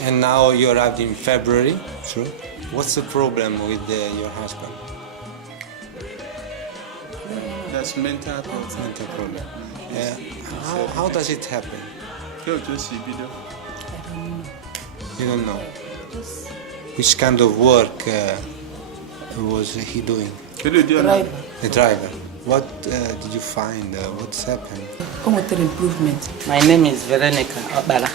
And now you arrived in February, true? What's the problem with your husband? That's mental problem. Mental problem. How does it happen? You don't know. Which kind of work was he doing? Driver. The driver. What did you find? What's happened? Motor improvement. My name is Veronica Obala.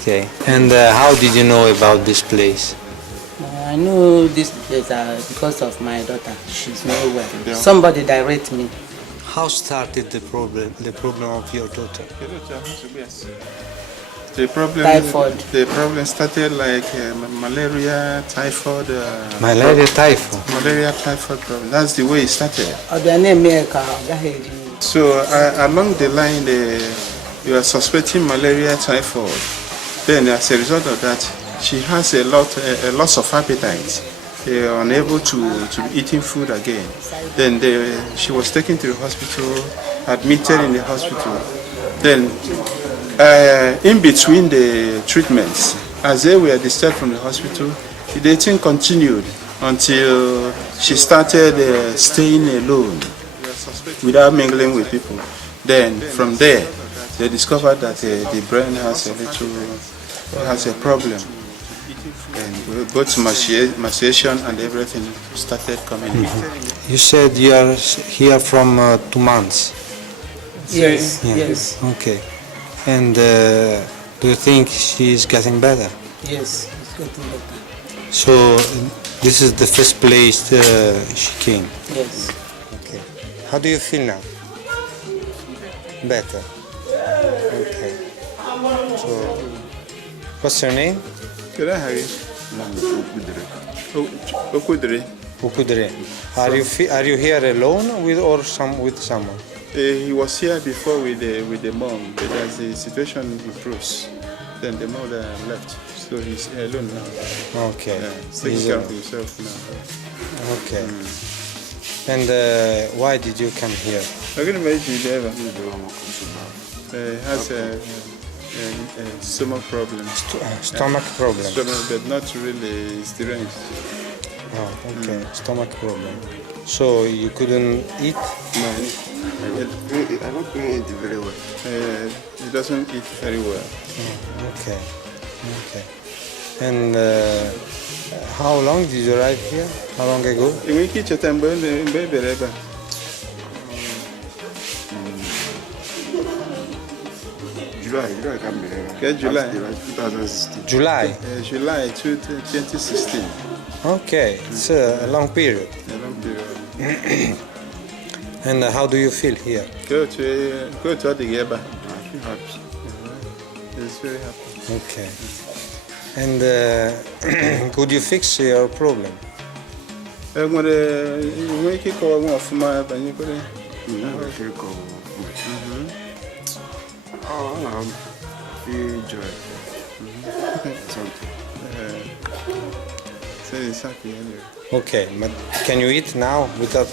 Okay. And how did you know about this place? I knew this place because of my daughter. She's not well. Somebody direct me. How started the problem of your daughter? The problem. Typhoid. The problem started like malaria, typhoid. Malaria, typhoid. Malaria, typhoid problem. That's the way it started. Their name is So along the line, you are suspecting malaria, typhoid. Then as a result of that, she has a loss of appetite. Unable to be eating food again. Then she was taken to the hospital, admitted in the hospital. Then in between the treatments, as they were discharged from the hospital, the thing continued until she started staying alone without mingling with people. Then from there, they discovered that the brain has a problem. And both masturbation and everything started coming in. You said you are here from 2 months. Yes, Yeah. yes, Okay. And do you think she is getting better? yes. It's getting better. So this is the first place she came. Yes. Okay. How do you feel now? Better. Okay. So what's your name? Could I have it? Okudre. Ukudre. Are you here alone with someone? He was here before with the mom, but as the situation improves, then the mother left. So he's alone now. Okay. He's taking care of himself now. Okay. And why did you come here? I'm going to make you there. Has a stomach problem. Stomach problem. Stomach, but not really strange. Oh, okay. Stomach problem. So you couldn't eat? No, I don't eat very well. he doesn't eat very well. Oh, okay. Okay. And how long did you arrive here? How long ago? In which kitchen, baby, July come here. Okay, July. 2016. July. July 2016. Okay. It's a long period. A long period. And how do you feel here? Go to the Geba. I feel happy. He's very happy. Okay. And could you fix your problem? I'm going to make it call one for my banana. I feel cold. Oh, I feel joy. Something. So it's happy anyway. Okay. But can you eat now without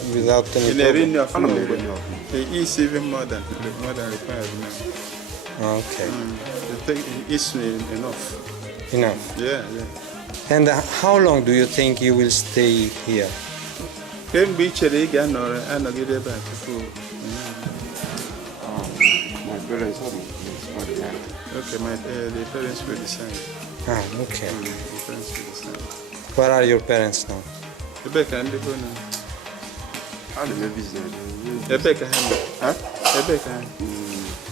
any In a problem? ring of I'm not food, very well. he eats even more than required now. Okay. He eats enough. Enough. Yeah. And how long do you think you will stay here? Can be cherry again or I'm get it back. My parents are not there. Okay, the parents will decide. Ah, okay. The parents will decide. Where are your parents now? Rebecca and the boy. I'm in business. Rebecca, Huh? Rebecca.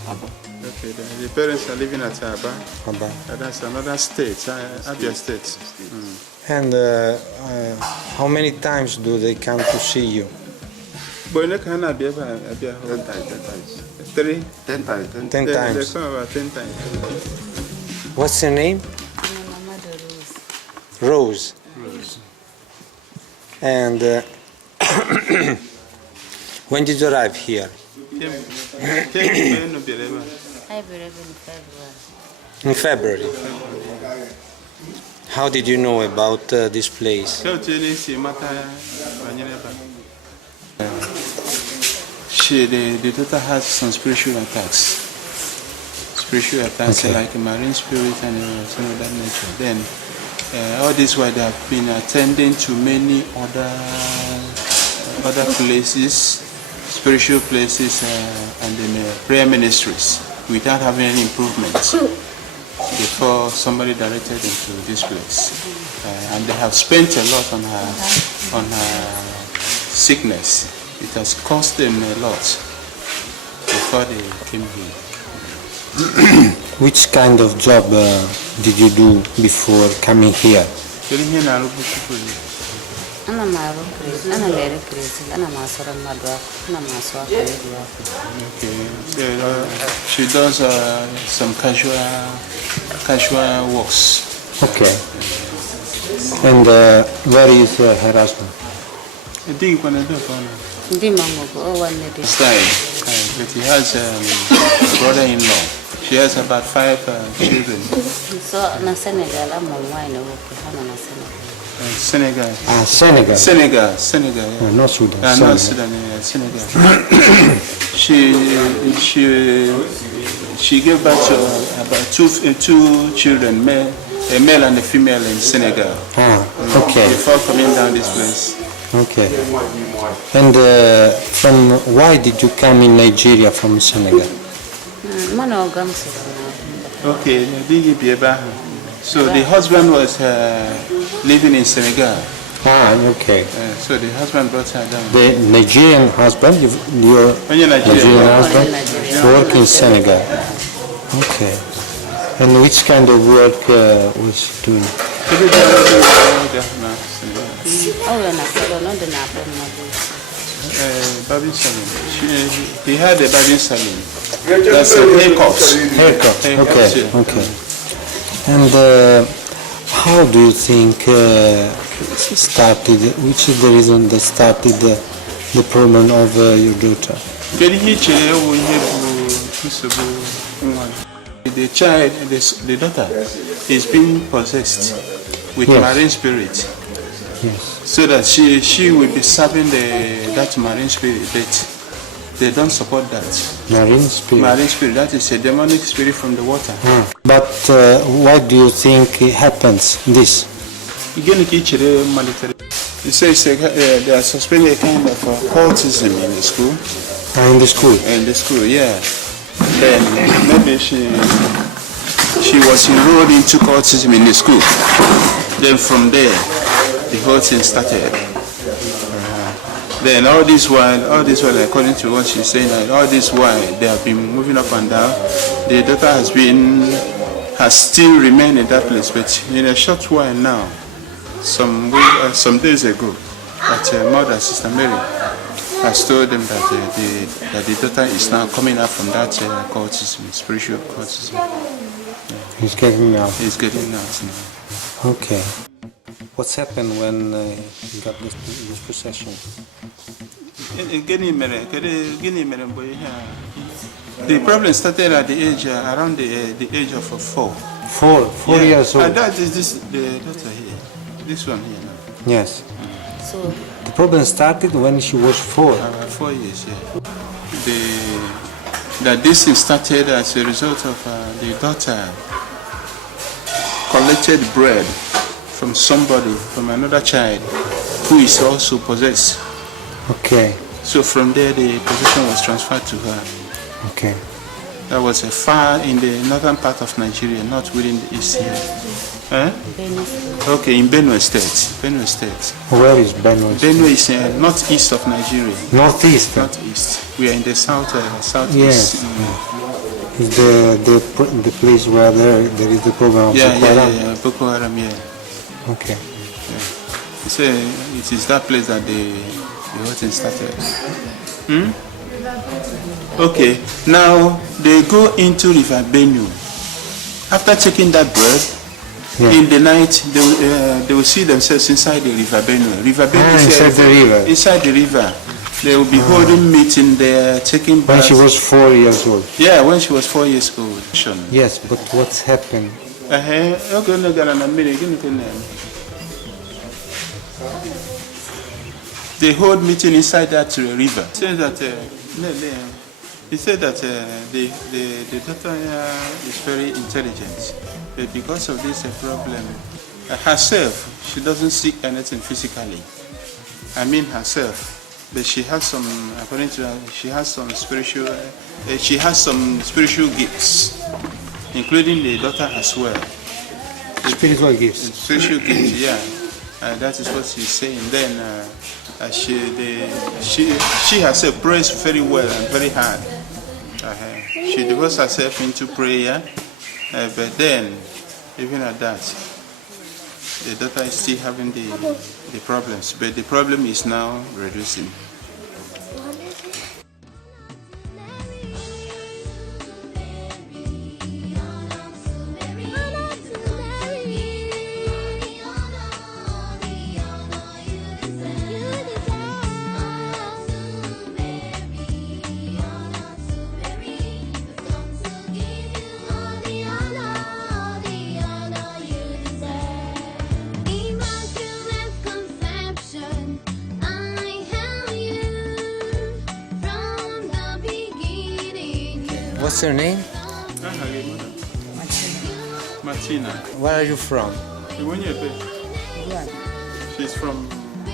Abba. Okay, the parents are living at Aba. Abba. That's another state, Abia State. And how many times do they come to see you? Boy, no can Abia 10 times. 3. 10 times. 10 They times. come about 10 times. What's your name? Rose. And when did you arrive here? In February. How did you know about this place? The daughter has some spiritual attacks. spiritual attacks like a marine spirit and some of that nature. Then all this while they have been attending to many other places, spiritual places, and in prayer ministries without having any improvement before somebody directed them to this place. And they have spent a lot on her sickness. It has cost them a lot before they came here. Which kind of job did you do before coming here? She does some casual works. Okay. And where is her husband? But he has a brother-in-law. She has about 5 children. So na Senegal I'm online Senegal. Senegal. Senegal. Yeah. No Sudan. No Sudan. Senegal. She gave birth to about two children, a male and a female in Senegal. Okay. Before coming down this place. Okay. And from why did you come in Nigeria from Senegal? Okay. So the husband was living in Senegal. Okay. So the husband brought her down. The Nigerian husband, your Nigerian husband, work in Senegal. Okay. And which kind of work was she doing? Barbing salon. He had a barbing salon. That's a haircut. Okay. And how do you think started? Which is the reason that started the problem of your daughter? The child, the daughter, is being possessed with marine spirit. Yes. So that she will be serving that marine spirit, but they don't support that. Marine spirit? Marine spirit, that is a demonic spirit from the water. But why do you think it happens, this? It says they are suspending a kind of cultism in the school. In the school? In the school, yeah. Then maybe she was enrolled into cultism in the school. Then from there, the whole thing started. Then all this while, according to what she's saying, all this while they have been moving up and down. The daughter has still remained in that place, but in a short while now, some days ago, that mother, Sister Mary, has told them that the daughter is now coming out from that cultism, spiritual cultism. Yeah. He's getting out. He's getting out now. Okay. What's happened when you got this possession? The problem started at the age around the age of 4. 4 years old. And that is the daughter here. This one here now. Yes. So the problem started when she was 4. 4 years, yeah. That this thing started as a result of the daughter collected bread from somebody, from another child who is also possessed. Okay. So from there the possession was transferred to her. Okay. That was far in the northern part of Nigeria, not within the east here. Okay, in Benue State. Where is Benue? Benue is northeast of Nigeria. Northeast? Northeast. We are in the southeast. Yes. Is the place where there is the program of Boko Haram? Yeah, Boko Haram, yeah. Okay. Yeah. So it is that place that the whole thing started. Okay, now they go into River Benue. After taking that bread, in the night they will see themselves inside the River Benue. River Benue inside the river. They will be holding meeting there, taking baths. When she was 4 years old? Yeah, when she was 4 years old. Yes, but what's happened? They hold meeting inside that river. Says that He said that the daughter is very intelligent, but because of this problem, herself, she doesn't seek anything physically. I mean herself, but she has some, according to her, she has some spiritual gifts, including the daughter as well. Spiritual gifts. Spiritual gifts, yeah. That is what she's saying. Then she herself prays very well and very hard. She devotes herself into prayer, but then, even at that, the daughter is still having the problems. But the problem is now reducing. What's your name? Martina. Where are you from? She's from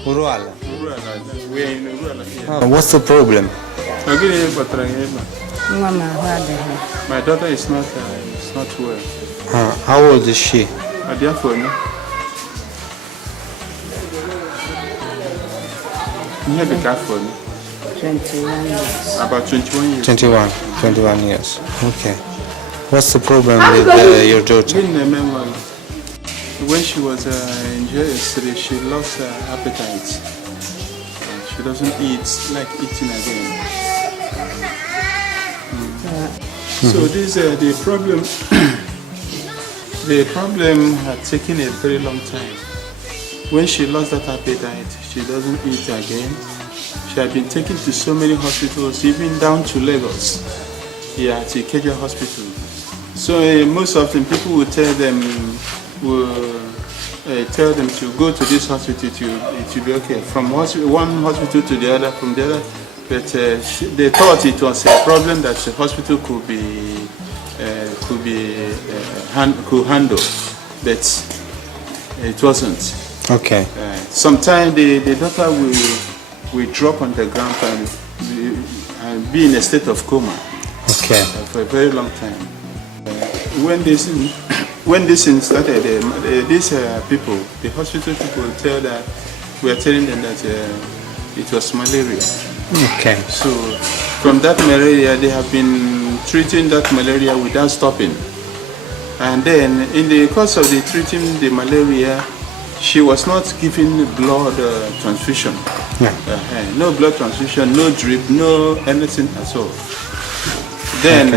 Urualla. Urualla. We are in Urualla here. What's the problem? My daughter is not well. How old is she? You have a car for me? 21 years. About 21 years. 21 years. Okay. What's the problem with your daughter? When she was in jail yesterday, she lost her appetite. She doesn't like eating again. So this the problem. The problem had taken a very long time. When she lost that appetite, she doesn't eat again. She had been taken to so many hospitals, even down to Lagos. Yeah, at Ikeja Hospital. So most often people will tell them to go to this hospital to be okay. From one hospital to the other, from the other. But they thought it was a problem that the hospital could handle, but it wasn't. Okay. Sometimes the doctor will drop on the ground and be in a state of coma. Okay. For a very long time. When this thing started, these people, the hospital people, we are telling them that it was malaria. Okay. So from that malaria, they have been treating that malaria without stopping. And then in the course of the treating the malaria, she was not given blood transfusion. Yeah. No blood transfusion, no drip, no anything at all. Then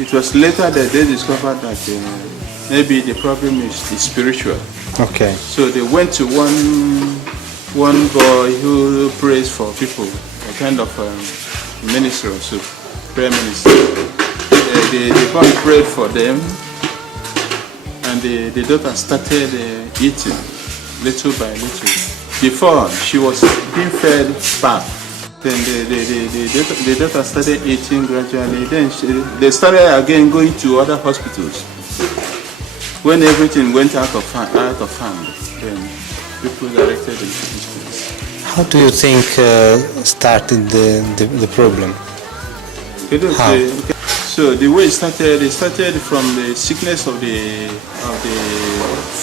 it was later that they discovered that maybe the problem is spiritual. Okay. So they went to one boy who prays for people, a kind of minister also, prayer minister. The boy prayed for them, and the daughter started eating little by little. Before, she was being fed pap. Then the daughter started eating gradually. Then they started again going to other hospitals. When everything went out of hand, then people directed them to this place. How do you think started the problem? How? So the way it started from the sickness of the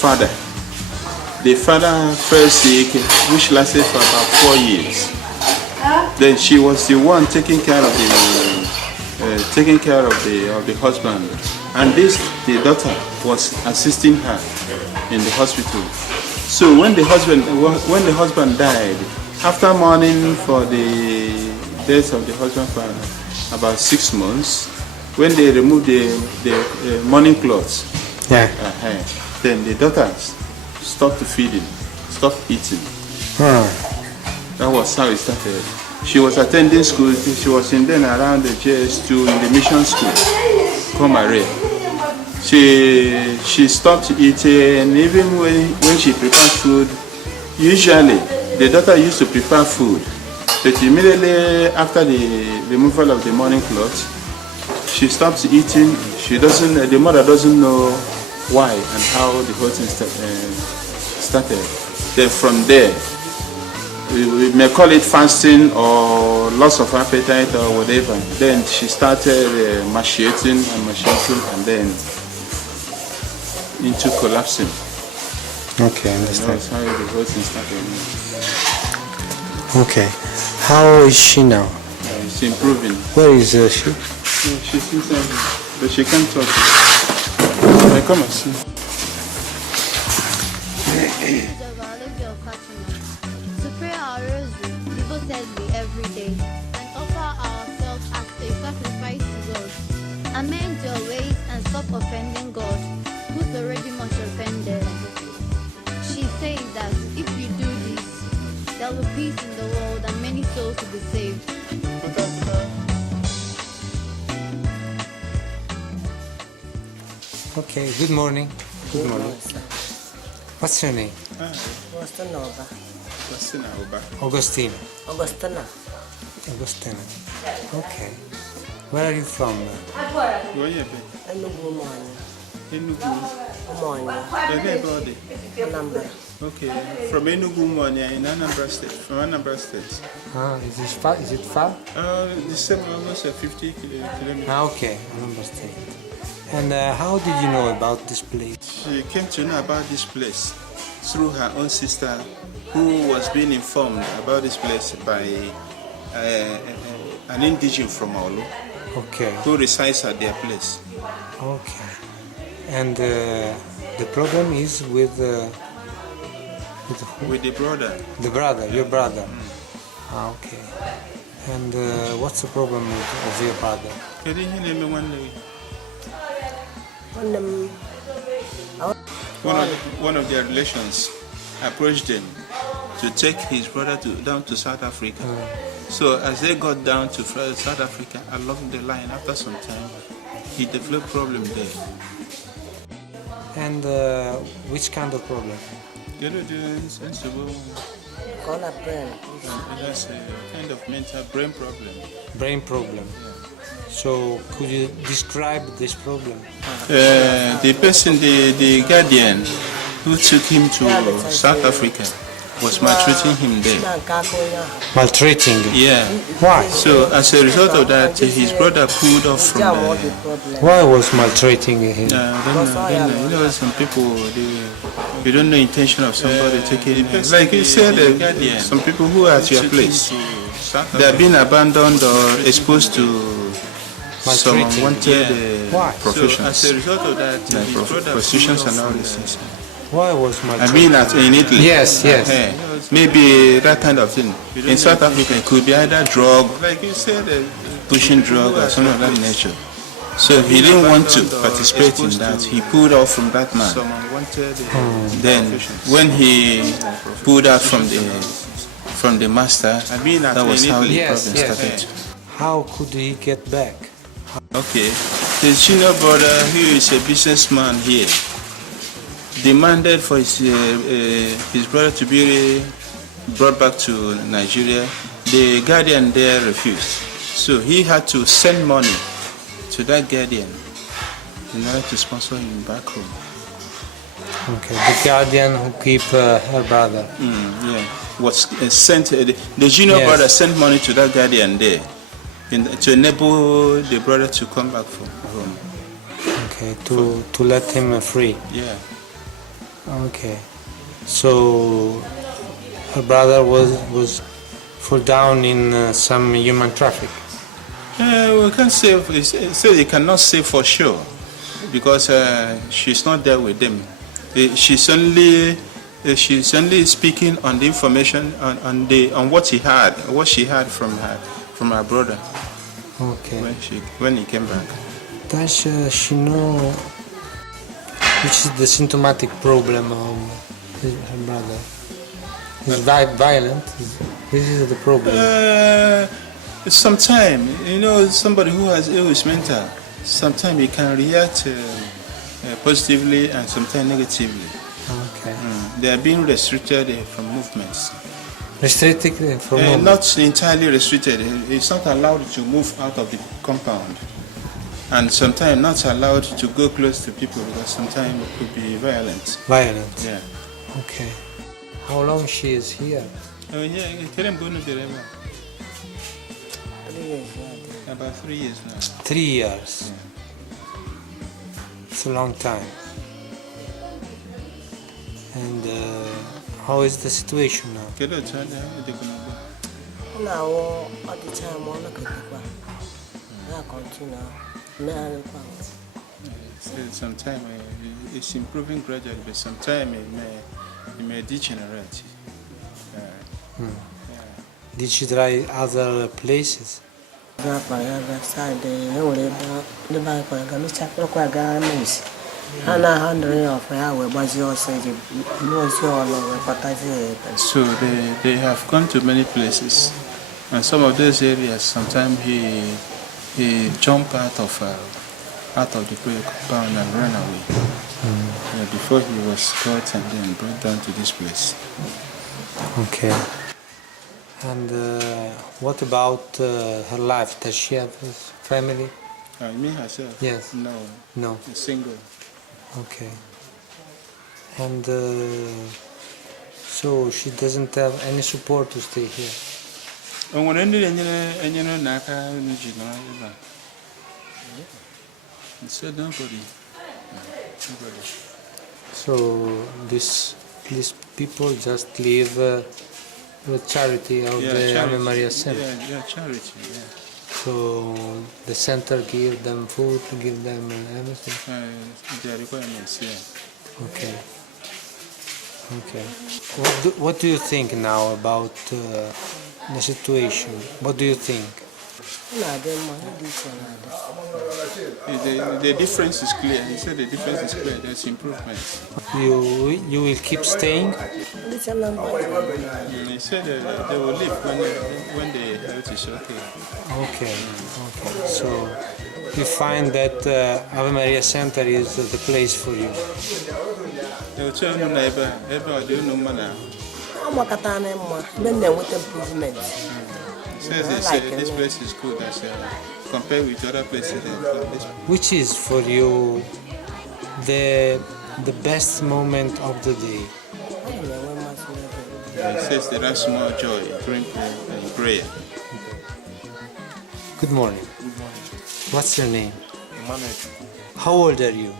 father. The father fell sick, which lasted for about 4 years. Then she was the one taking care of the husband, and the daughter was assisting her in the hospital. So when the husband died, after mourning for the death of the husband for about 6 months, when they removed the mourning clothes, then the daughter stopped feeding, stopped eating. That was how it started. She was attending school. She was around the JS2 in the mission school, Comare. She stopped eating, and even when she prepared food, usually the daughter used to prepare food But immediately after the removal of the morning cloth, she stops eating. She doesn't. The mother doesn't know why and how the whole thing started. Then from there, we may call it fasting or loss of appetite or whatever. Then she started emaciating and then into collapsing. Okay, I understand. That's how the whole thing started. Okay. How is she now? It's improving. Where is she? She's inside, but she can't talk. Come and see. To pray our rosary devotedly every day and offer ourselves as a sacrifice to God. Amend your ways and stop offending God, who's already much offended. She says that if you do this, there will be peace in the world and many souls will be saved. Okay, good morning. Good morning. What's your name? Augustina. Augustina. Augustina. Augustina. Okay. Where are you from? Enugu Enugu. Umwanya. Anambra. Okay, from Enugu Mwanya in Anambra State, from Anambra State. Is it far? Is it far? The same, almost 50 kilometers. Okay, Anambra State. And how did you know about this place? She came to know about this place through her own sister, who was being informed about this place by an indigene from Olu, Okay. who resides at their place. Okay. And the problem is with who? With the brother. The brother, your brother. Okay. And what's the problem of your brother? One of their relations approached them to take his brother down to South Africa. So as they got down to South Africa, along the line, after some time, he developed problem there. And which kind of problem? That's a kind of mental brain problem. Brain problem. So could you describe this problem? The person, the guardian who took him to South Africa was maltreating him there. Maltreating? Yeah. Why? So as a result of that, his brother pulled off from the... Why was maltreating him? I don't know. You know, some people, you don't know intention of somebody taking him. Like you said, some people who are at your place, they are being abandoned or exposed to some unwanted professions. So as a result of that, prostitutions and all these things. Why was maltreating? I mean, in Italy. Yes, yes. Maybe that kind of thing. In South Africa, it could be either drug, like you said, pushing drug or something of that nature. So he didn't want to participate in that. He pulled off from that man. Then, when he pulled out from the master, that was how the problem started. How could he get back? Okay, his junior brother, who is a businessman here, demanded for his brother to be brought back to Nigeria. The guardian there refused. So he had to send money to that guardian in order to sponsor him back home. Okay, the guardian who keep her brother. Was sent, the junior brother sent money to that guardian there to enable the brother to come back from home. Okay, to let him free. Yeah. Okay, so her brother was fall down in some human traffic. We can't say. You cannot say for sure because she's not there with them. She's only speaking on the information on what she had from her brother. Okay. When he came back. Does she know which is the symptomatic problem of her brother? Is violent? This is the problem. Sometimes, somebody who has illness mental, sometimes he can react positively and sometimes negatively. Okay. They are being restricted from movements. Restricted for movement? Not entirely restricted. It's not allowed to move out of the compound. And sometimes not allowed to go close to people because sometimes it could be violent. Violent? Yeah. Okay. How long she is here? Oh, yeah, tell them go to the river. About 3 years now. 3 years. It's a long time. And how is the situation now? Kedu otu ọ dị ahụ dị gụnagụ? Now, all the time, I'm not continue. Sometimes it's improving gradually, but sometimes it may degenerate. Did she try other places? So they have gone to many places, and some of those areas sometimes he jumped out of the compound and ran away. Before he was caught and then brought down to this place. Okay. And what about her life? Does she have a family? Me herself? Yes. No. She's single. Okay. And so she doesn't have any support to stay here? Said nobody. So these people just live the charity of the Ave Maria Centre. Yeah, charity. Yeah. So the center give them food, give them everything. Their requirements. Yeah. Okay. Okay. What do you think now about the situation? What do you think? The difference is clear. He said the difference is clear. There's improvements. You will keep staying? He said they will leave when the health is okay. Okay. So you find that Ave Maria Centre is the place for you? They will tell you neighbor, do you know man? Says this place is good as compared with other places. Which is for you the best moment of the day? He says there is small joy during prayer. Good morning. Good morning. What's your name? Emmanuel. How old are you?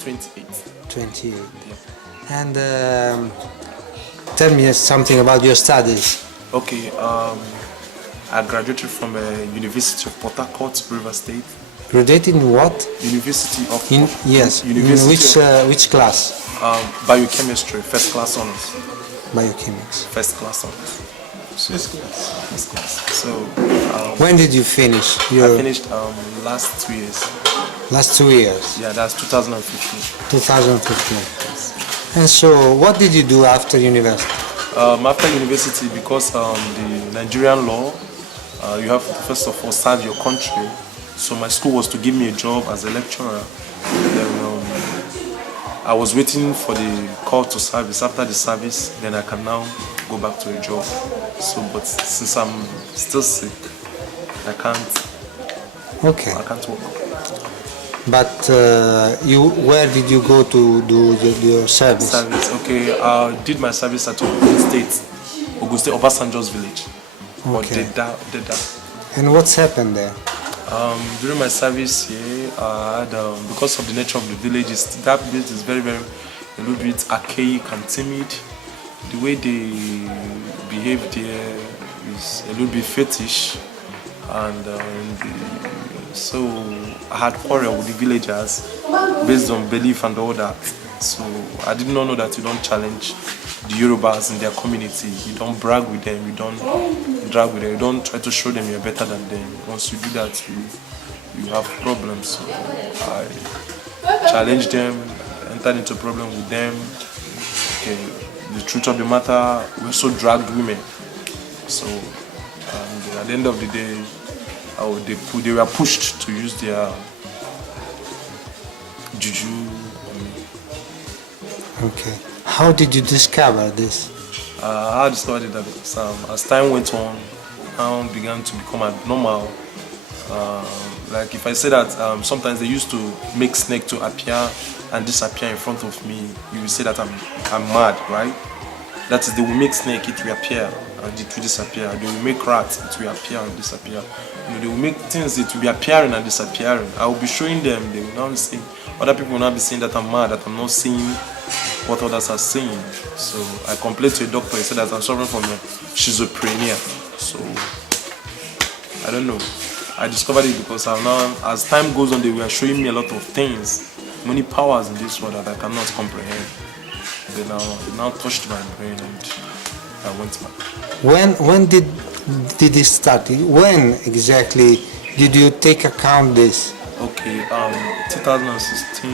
28. 28. And tell me something about your studies. Okay, I graduated from University of Port Harcourt, River State. Graduated in what? University of Yes. University In which class? Biochemistry, first class honors. Biochemics. First class honors. First class. First class. So When did you finish? I finished last 2 years. Last 2 years. Yeah, that's 2015. 2015. And so, what did you do after university? After university, because the Nigerian law, you have to first of all serve your country. So my school was to give me a job as a lecturer. Then I was waiting for the call to service. After the service, then I can now go back to a job. So, but since I'm still sick, I can't. Okay. I can't work. But where did you go to do your service? Okay, I did my service at Ogun State, Obasanjo's village. Okay. Deda. And what's happened there? During my service here, I had, because of the nature of the villages, that village is very, very, a little bit archaic and timid. The way they behave there is a little bit fetish, and so I had quarrel with the villagers based on belief and all that. So I did not know that you don't challenge the Yorubas in their community. You don't brag with them, you don't drag with them, you don't try to show them you're better than them. Once you do that, you have problems. So I challenged them, entered into a problem with them. Okay, the truth of the matter, we also dragged women. So at the end of the day, they were pushed to use their juju on me. Okay. How did you discover this? How I discovered it that because, as time went on, now began to become abnormal. Like if I say that sometimes they used to make snake to appear and disappear in front of me, you will say that I'm mad, right? That is, they will make snake, it will appear and it will disappear. They will make rats, it will appear and disappear. You know, they will make things, it will be appearing and disappearing. I will be showing them, they will not see. Other people will not be saying that I'm mad, that I'm not seeing what others are saying. So I complained to a doctor, he said that I'm suffering from schizophrenia. So I don't know. I discovered it because now, as time goes on, they were showing me a lot of things, many powers in this world that I cannot comprehend. They now touched my brain and I went back. When did it start? When exactly did you take account this? Okay, 2016,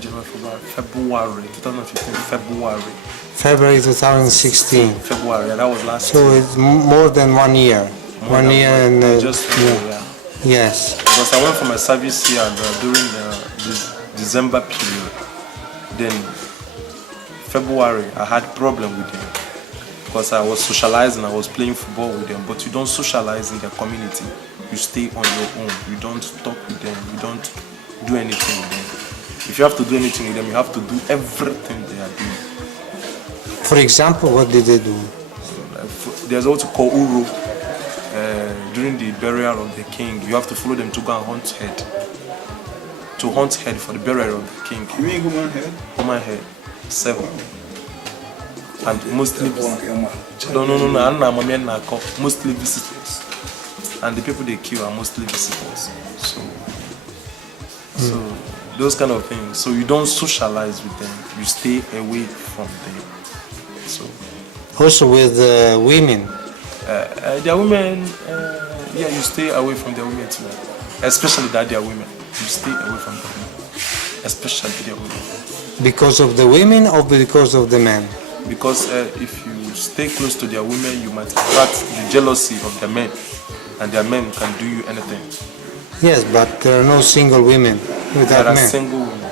January, February, 2015, February. February 2016. February, that was last So year. it's more than 1 year. More 1 than year one- and just yeah. yes. Because I went for my service here during this December period. Then February, I had problem with them because I was socializing, I was playing football with them. But you don't socialize in their community. You stay on your own. You don't talk with them. You don't do anything with them. If you have to do anything with them, you have to do everything they are doing. For example, what did they do? There's what you call Uru. During the burial of the king, you have to follow them to go and hunt head. To hunt head for the burial of the king. You mean human head? Human head, 7. And mostly mostly visitors. And the people they kill are mostly visitors. So those kind of things. So you don't socialize with them. You stay away from them. So Also with women. their women, yeah, you stay away from their women too. Especially that they are women. You stay away from them. Especially their women. Because of the women or because of the men? Because if you stay close to their women, you might attract the jealousy of their men. And their men can do you anything. Yes, but there are no single women There without are men. single women.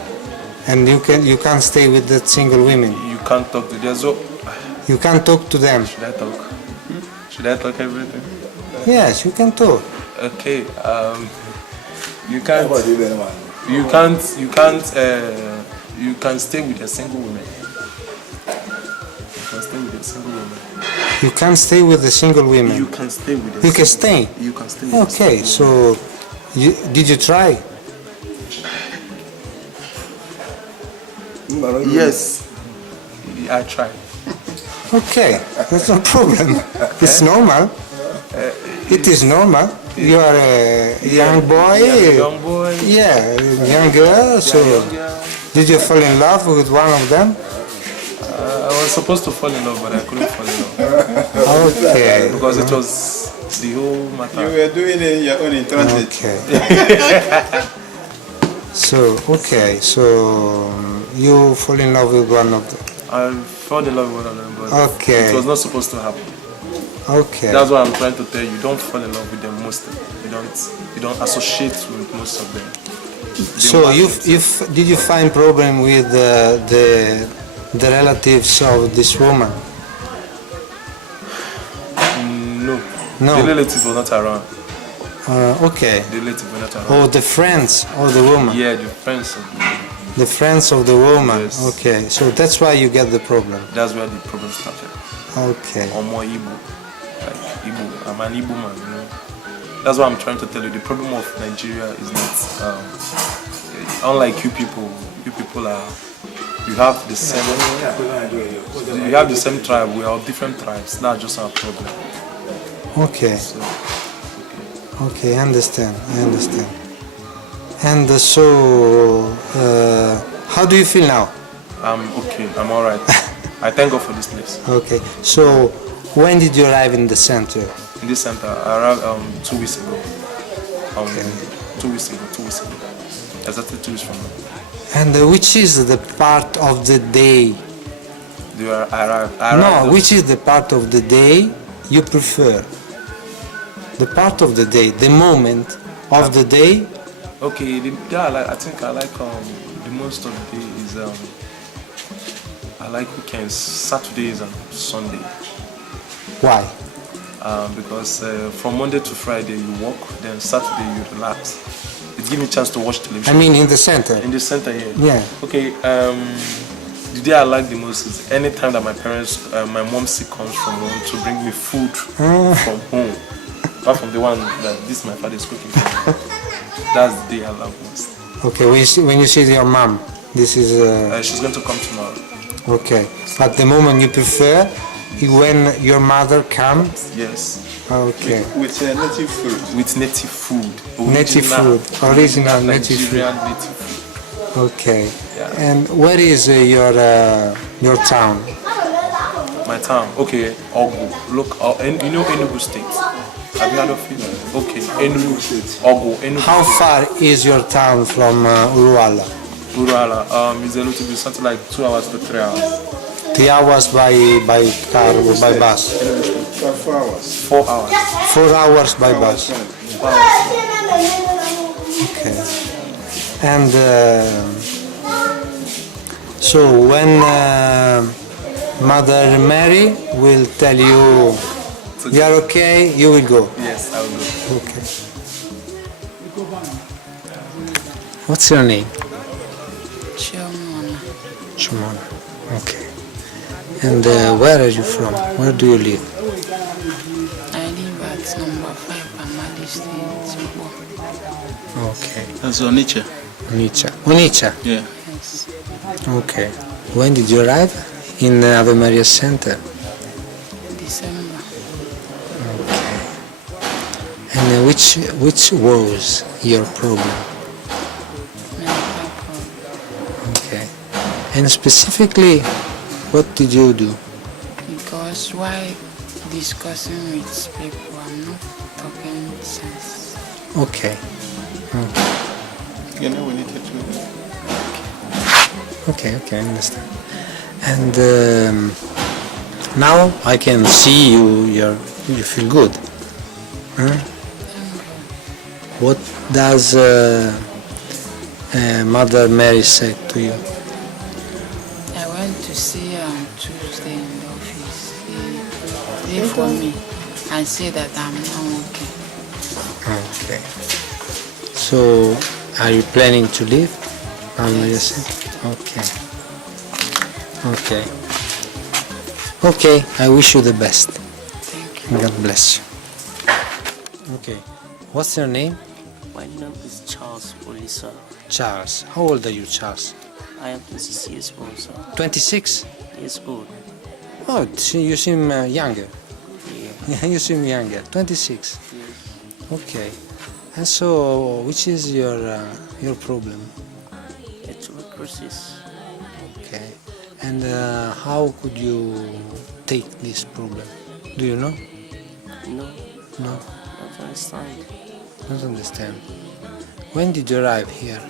And you can't stay with the single women. You can't talk to them. So, You can't talk to them. should I talk? Should I talk everything? Yes, you can talk. Okay. You can't. You can stay with a single woman. You can stay with a single woman. You can't stay with the single women. You can stay with a You can single- stay. You can stay with a Okay, single so did you try? woman. Yes. I tried. Okay, that's no problem. It's normal. It is normal. You are a young boy. Yeah, young boy. Yeah, young girl. So Young girl. did you fall in love with one of them? I was supposed to fall in love, but I couldn't fall in love Okay. because it was the whole matter. You were doing your own in transit. Okay. So you fall in love with one of them. I fell in love with one of them, but Okay. it was not supposed to happen. Okay. That's what I'm trying to tell you. Don't fall in love with them mostly. You don't associate with most of them. They So want you themselves. did you find problem with the relatives of this woman? No. No. The relatives were not around. Okay. The relatives were not around. Or the friends of the woman? Yeah, the friends of The friends of the woman. Yes. Okay. So that's why you get the problem. that's where the problem started. Okay. Or more Igbo. Like Igbo. I'm an Igbo man, you know. That's what I'm trying to tell you. The problem of Nigeria is not unlike you people are you have the same tribe, we are of different tribes. That's just our problem. Okay. So Okay. I understand. And so, how do you feel now? I'm okay, I'm alright. I thank God for this place. Okay. So, when did you arrive in the center? In this center, I arrived 2 weeks ago. 2 weeks ago. Exactly 2 weeks from now. And which is the part of the day? I arrived No, which is the part of the day you prefer? The part of the day, the moment of the day. Okay, I think I like the most of the day is I I like weekends, Saturdays and Sunday. Why? Because from Monday to Friday you work, then Saturday you relax. It gives me a chance to watch television. I mean in the center. In the center here. Yeah. Okay. The day I like the most is any time that my mom comes from home to bring me food from home. Apart from the one that this my father is cooking for me. That's the day I love most. Okay, when you see your mom, this is... She's going to come tomorrow. Okay, but the moment you prefer when your mother comes? Yes. Okay. With native food. With native food. Original native food. Nigerian native food. Okay. Yeah. And where is your town? My town, okay, Ogu. Look, you know Enugu State. Have you heard of it? Okay, Enugu State. Ogu. How far is your town from Urualla? Urualla, it's a little bit something like 2 hours to 3 hours. 3 hours by car or by bus? 4 hours. 4 hours. 4 hours by bus. Okay. And so when Mother Mary will tell you you are okay, you will go. Yes, I will go. Okay. What's your name? Chumona. Okay. And where are you from? Where do you live? I live at number 5 Amadi Street. Okay. That's Onitsha. Onitsha? Yeah. Yes. Okay. When did you arrive? In Ave Maria Centre? December. Okay. And which was your problem? Medical problem. Okay. And specifically, what did you do? Because while discussing with people, I'm not talking sense. Okay. You know, we need to do Okay, I understand. And now I can see you feel good. Huh? What does Mother Mary say to you? I went to see her on Tuesday in the office. He prayed for me and said that I'm now okay. Okay. So, are you planning to leave? Yes. Okay. Okay. Okay, I wish you the best. Thank you. God bless you. Okay. What's your name? My name is Charles Olisa. Charles. How old are you, Charles? I am 26 years old, sir. 26? Years old. Oh, you seem younger. Yeah. You seem younger. 26. Yeah. Okay. And so, which is your problem? Tuberculosis. Okay. And how could you take this problem? Do you know? No, No. not understand. Don't understand. When did you arrive here?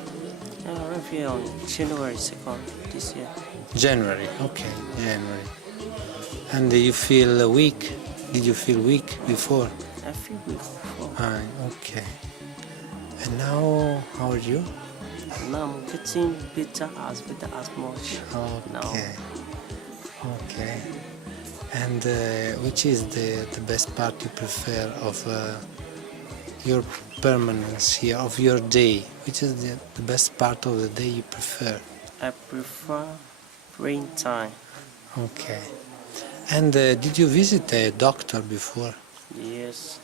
I arrived here on January 2nd this year. January. Okay, January. And you feel weak? Did you feel weak before? I feel weak before. Okay. And now, how are you? Now I'm getting better as much. Now. Okay. Okay. And which is the best part you prefer of your permanence here, of your day? Which is the best part of the day you prefer? I prefer rain time. Okay. And did you visit a doctor before? Yes.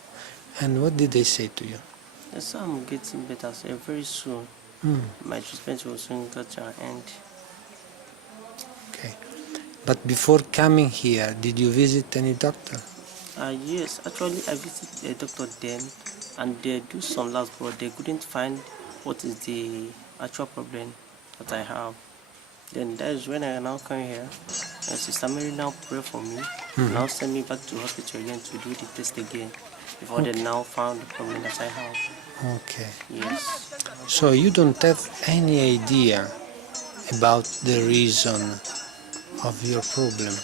And what did they say to you? Yes, I'm getting better. So very soon. My treatment will soon get to an end. Okay. But before coming here, did you visit any doctor? Yes, actually I visited a doctor then, and they do some labs, but they couldn't find what is the actual problem that I have. Then that is when I now come here, and Sister Mary now pray for me, now send me back to hospital again to do the test again, before they now found the problem that I have. Okay. Yes. So you don't have any idea about the reason of your problem?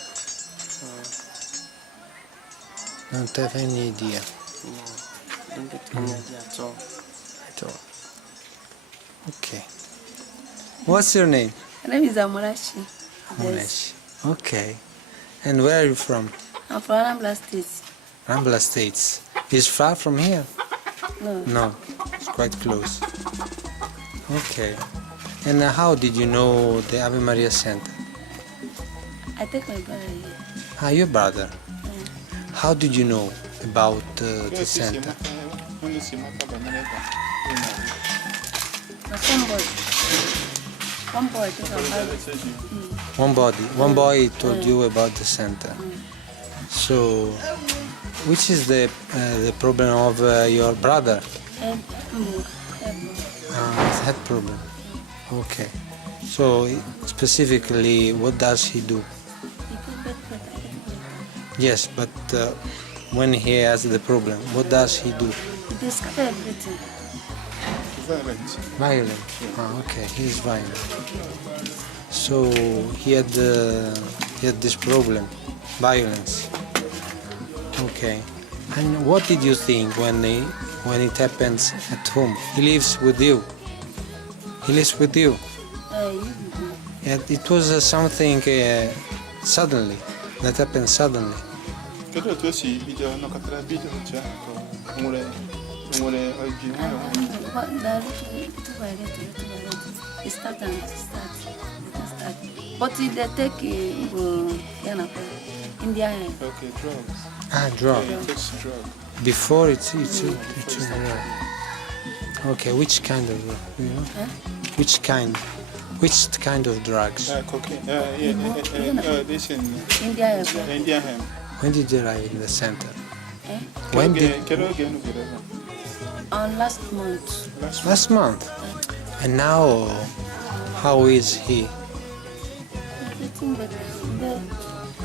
Don't have any idea No, I didn't get any idea at all. at all. Okay. What's your name? My name is Amurachi. Monesh. Okay. And where are you from? I'm from Anambra State. Rambla States. Is far from here? No, No, it's quite close. Okay. And how did you know the Ave Maria Centre? I take my brother here. Ah, your brother. How did you know about the center? But somebody, one boy took a brother. One boy told you about the center. So, which is the problem of your brother? And Head problem. Okay. So, specifically, what does he do? Yes, but when he has the problem, what does he do? they scatter everything. Violent. Ah, okay, he is violent. So he had this problem, violence. Okay. And what did you think when it happens at home? He lives with you. He lives with you. Yeah, it was something suddenly that happened suddenly. It start and start. But they take India. Okay, drugs. Ah, drug. He takes drugs. Before it's a drug. Okay, which kind of drug? You know? Which kind of drugs? Cocaine. This in India. Indian hemp. When did you arrive in the center? When When did On last month. last month? And now, how is he? Everything better.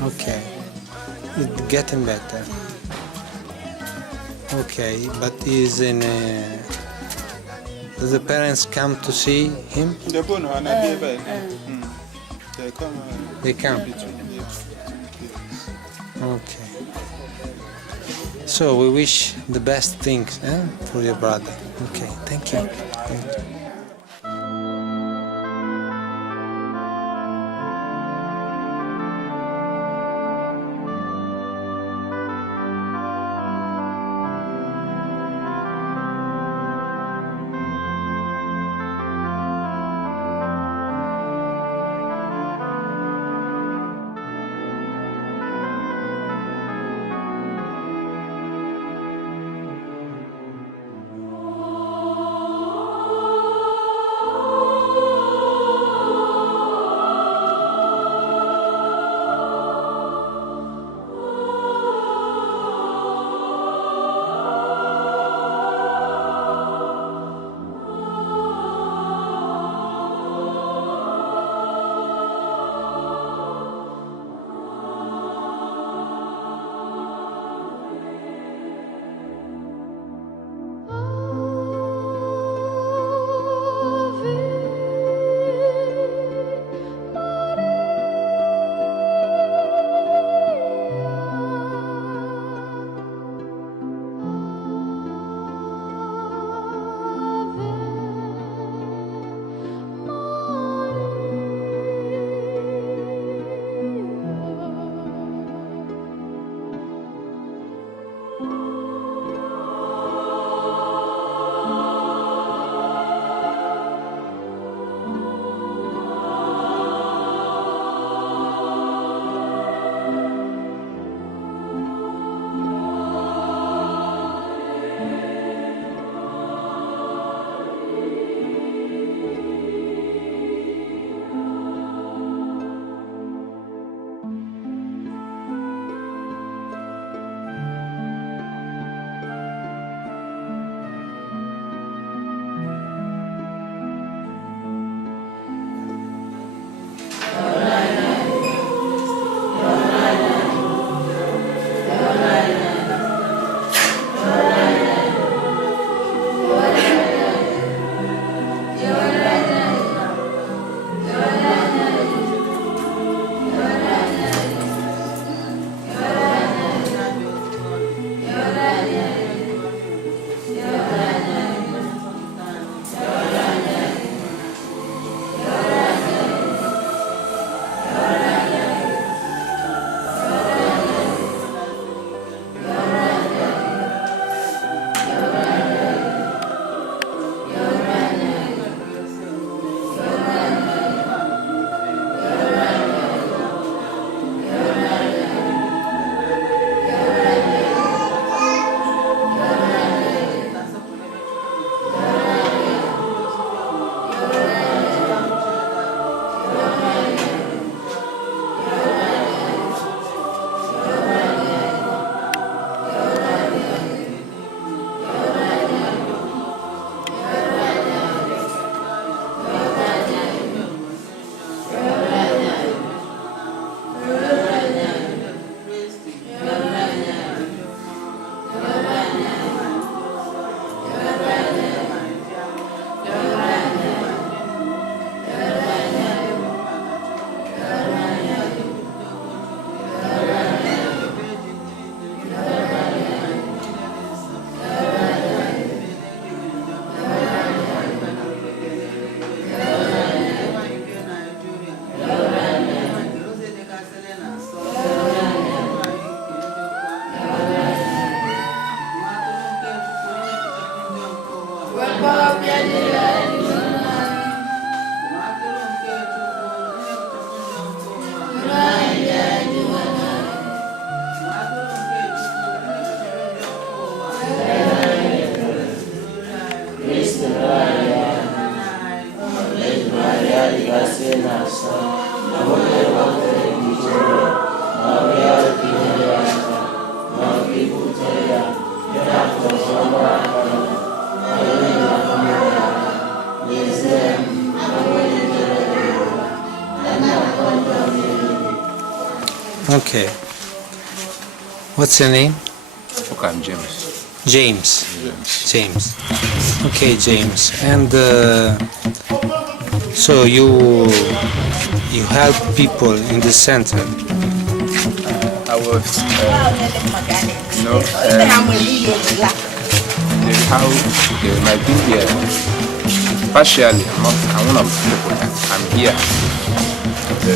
Okay, it's getting better. Okay, but is in. Does the parents come to see him? They come. They come. Okay. So we wish the best things for your brother. Okay, thank you. Thank you. Okay. What's your name? Okay, I'm James. James. James. Okay, James. And so you help people in the center. I was, how they might be here. Partially, I'm one of the people that I'm here. The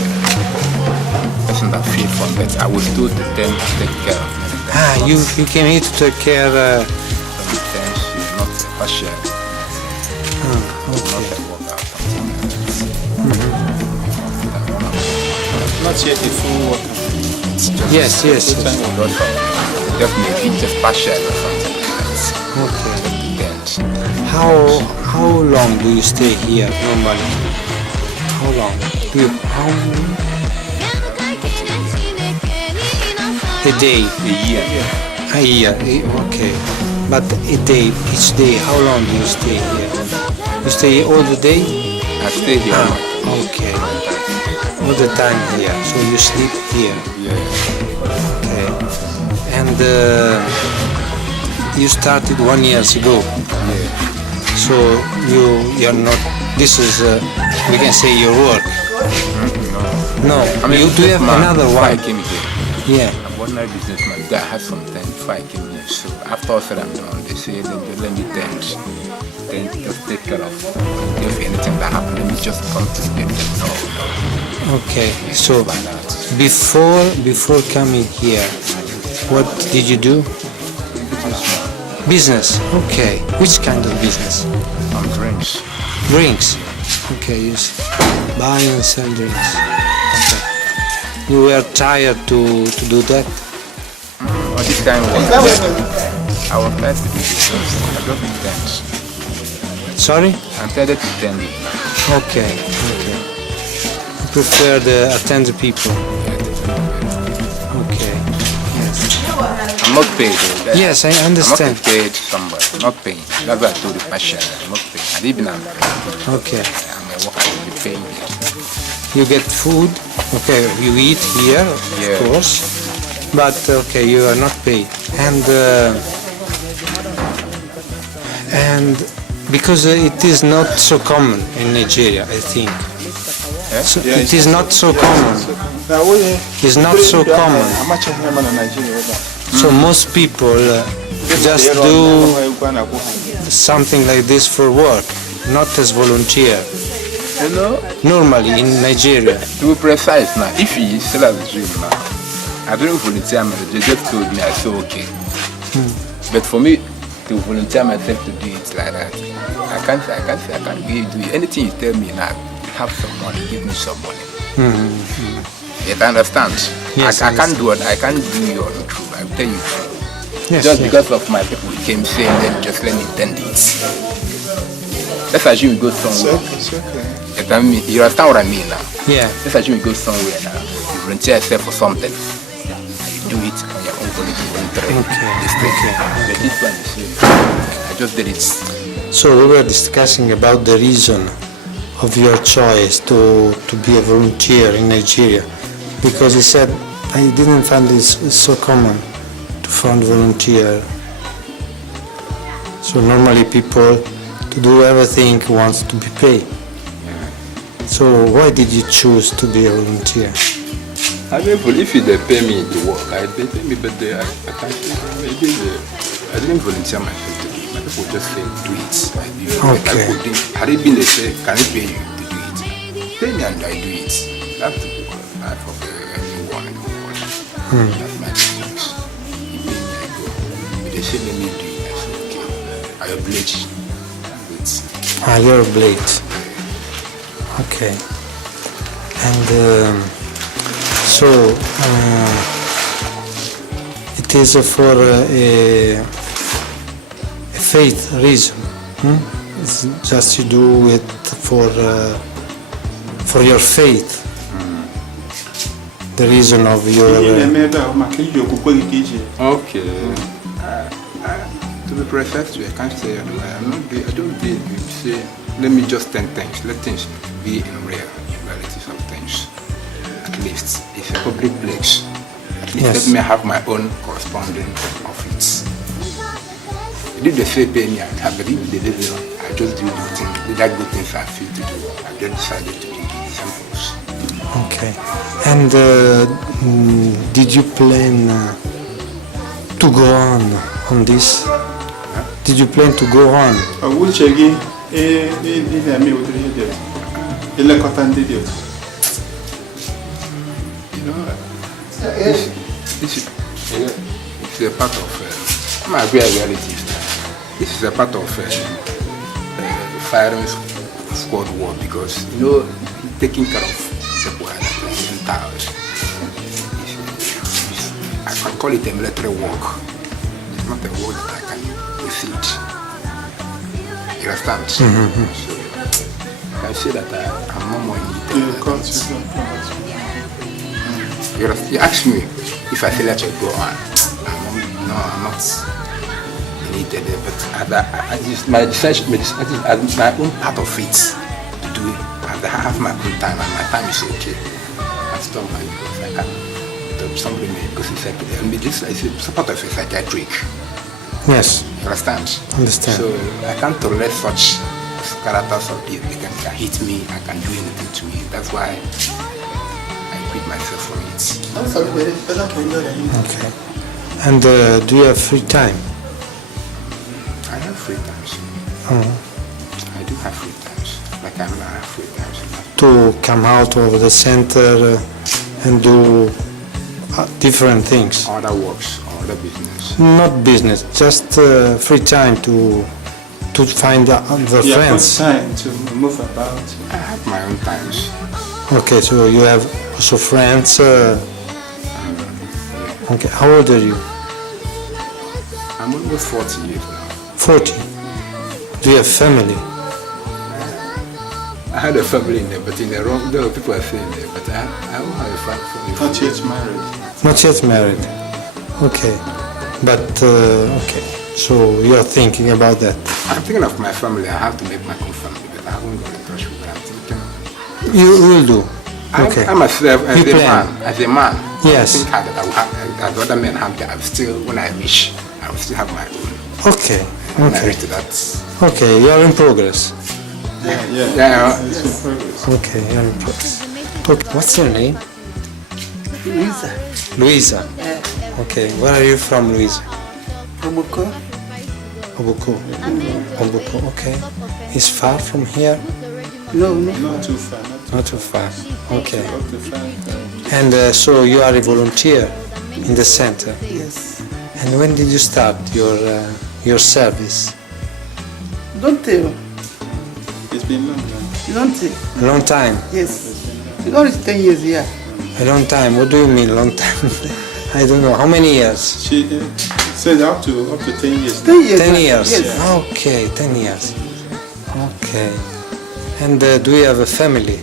person that feel from that, I was told to them to take care of me. You came here to take care. Sometimes not partially. Okay. Not yet a full worker. Yes. Just maybe just partially or something like that. Okay. Depends. How long do you stay here normally? How long? A day. A year. Okay. But a day, each day, how long do you stay here? You stay all the day? I stay here. Okay. All the time here. So you sleep here. Yeah. Okay. And you started 1 year ago. Yeah. So you're not. This is we can say your work. No. I mean, You do have another before I one. came here. Yeah. I'm an ordinary businessman. I had some time before I came here. So after all said and done, they say they let me dance. Then just take care of if anything that happens, let me just come to them. No. Okay. So Like that. before coming here, what did you do? Business. Okay. Which kind of business? Drinks. Drinks. Okay. You buy and sell drinks. Okay. You were tired to do that? But this time I was tired to do this. I don't think thanks. Sorry? I'm tired to tend you. Okay. You prefer the attend people. Okay. Yes. I'm not paid. Though. Yes, I I'm understand. not paid somebody. I'm not paying. That's why I told the patient I'm not paying. And even I'm Okay. a worker, I'll be paying them. You get food. Okay. You eat here, Yeah. of course. But okay, you are not paid. And because it is not so common in Nigeria, I think. Yeah? So it is not so common. It's not so common. So most people just do something like this for work, not as volunteer. You know, Normally in Nigeria. to be precise now, if he still has a dream now, I don't volunteer myself. They just told me I said okay. But for me to volunteer myself to do it like that, I can't really do it. Anything you tell me now, have some money, give me some money. You understand? Yes, I can't do it. I can't do your truth. I tell you. Yes, Just yes. because of my people came saying, let me tend it. Let's assume you go somewhere. It's okay. You understand what I mean now? Yeah. Let's assume you go somewhere now. You volunteer yourself for something. You do it on your own voluntary. Okay. But this one is I just did it. So we were discussing about the reason of your choice to be a volunteer in Nigeria, because he said I didn't find this so common to find volunteer. So normally people to do everything wants to be paid. So why did you choose to be a volunteer? I mean, if they pay me to work, they pay me, but I can't say maybe I didn't volunteer myself to do it. My people just say do it. I do it. Okay. Had it been they say, can I pay you to do it? Pay me and I do it. I have to be qualified for anyone in the world. That's my business. You pay me, I go. But they say let me do it. I say okay. I oblige. Wait. You're a blade. Okay. And so it is for a faith reason. It's just you do it for your faith. The reason of your. Okay. To be precise, I can't say otherwise. I don't believe you say, let me just tend things. Let things be in realities of things. At least. It's a public place. At least Yes. let me have my own corresponding of it. If they say pay me, I believe they did it. I just do the thing. That good things I feel to do. I just decided to do the samples. Okay. And did you plan to go on this? Did you plan to go on? Awuchegi ame udiri idiot. Elekọta ndị idiot. You know, it's a part of my realities. This is a part of firing squad war because taking care of people that are mental. I can call it a military work. It's not a word that I can defeat. You understand? So I can say that I'm not more in it. You ask me if I feel like I go on. I'm not needed, but I just my decision, my own part of it to do it. I have my own time, and my time is okay. I stop my because I can do something because it's a part of a psychiatric. Yes. You understand? Understand. So I can't tolerate such characters of this. They can hit me. I can do anything to me. That's why I quit myself from it. Okay. And do you have free time? I have free times. I do have free times. Like I have free times. To come out of the center and do different things? Other works, other business. Not business, just free time to find the friends. Time to move about. I have my own times. Okay, so you have also friends. Okay, how old are you? I'm almost 40 years now. 40. Do you have family? I had a family in there, but in the wrong. There were people are saying there, but I don't have a family. Not yet married. Not yet married. Okay, but okay. So you are thinking about that? I'm thinking of my family. I have to make my own family, but I haven't got in touch with them. I'm thinking. You will do. Okay. I myself, as You a plan. man, as a man, Yes. I think that I will have, as other men have, I will still, when I wish, I will still have my own. Okay. When I Okay. reach to that. Okay, you are in progress. Yeah. It's in progress. Okay, you are in progress. Okay. What's your name? Luisa. Luisa. Okay, where are you from, Luisa? Obuko. Obuko. Obuko, okay. It's far from here? No, no. Not too far. Not too far. Okay. Up to 5. And so you are a volunteer in the center. Yes. And when did you start your service? Don't tell. It's been long now. You don't tell. A long time. Yes. You don't reach 10 years here. A long time. What do you mean long time? I don't know. How many years? She said up to 10 years. 10 years. 10 years. Yes. Okay, 10 years. Okay. And do you have a family?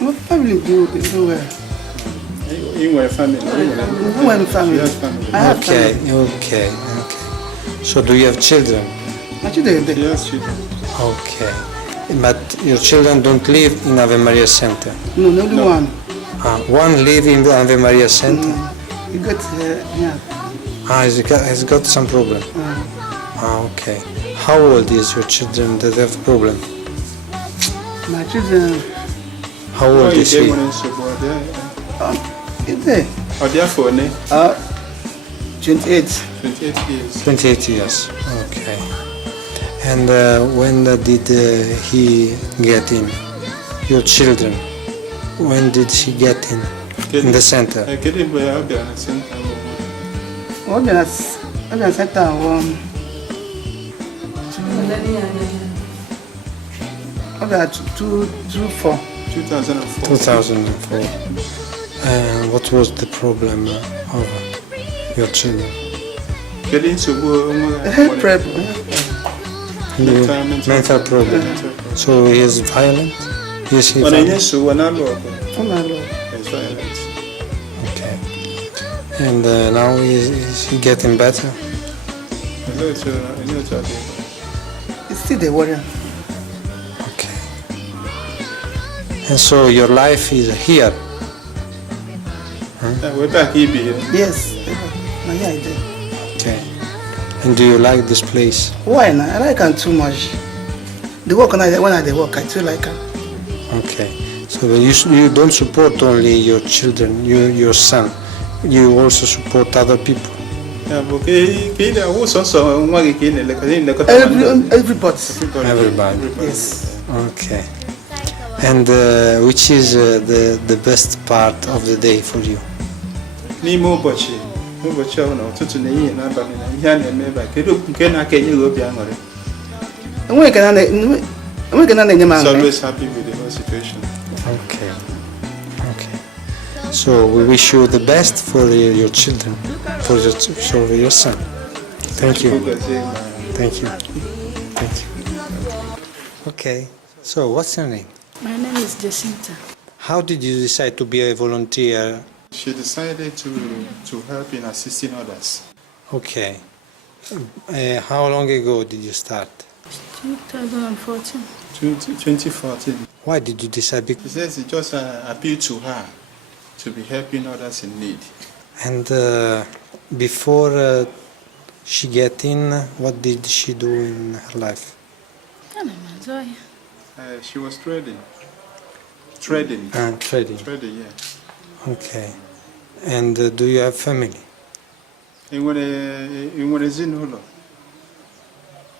My family good everywhere. You were a family. Who have family? She has family. I have Okay, family. okay. So do you have children? My children She there. has children. Okay. But your children don't live in Ave Maria Centre? No, only one. One live in the Ave Maria Centre? You got yeah. Has got some problem? Okay. How old is your children that have problem? My children How old is he? is there. Or therefore, 28. 28 years. 28 years. Okay. And when did he get in? Your children? When did he get in the center? I get it by out there in the center. What the center one? About 4. 2004. 2004. And what was the problem of your children? Getting to Head prep. Mental problem. So he is violent? Yes, he When I violent? so when I look, Oh my Lord. it's violent. Okay. And now is he getting better? I know it's It's still the warrior. Okay. And so your life is here We're back here. Yes. No, yeah, I do. Okay. And do you like this place? Why not? I like it too much. The work when I work, I too like it. Okay. So you don't support only your children, your son. You also support other people. Everybody. Yes. Okay. And which is the best part of the day for you? He's always happy with the whole situation. Okay. Okay. So we wish you the best for your children, for your son. Thank you. Thank you. Thank you. Okay. So what's your name? My name is Jacinta. How did you decide to be a volunteer? She decided to help in assisting others. Okay. How long ago did you start? 2014. 2014. Why did you decide? She says it just appealed to her to be helping others in need. And before she get in, what did she do in her life? She was trading. Trading. Trading. Trading, yeah. Okay. And do you have family?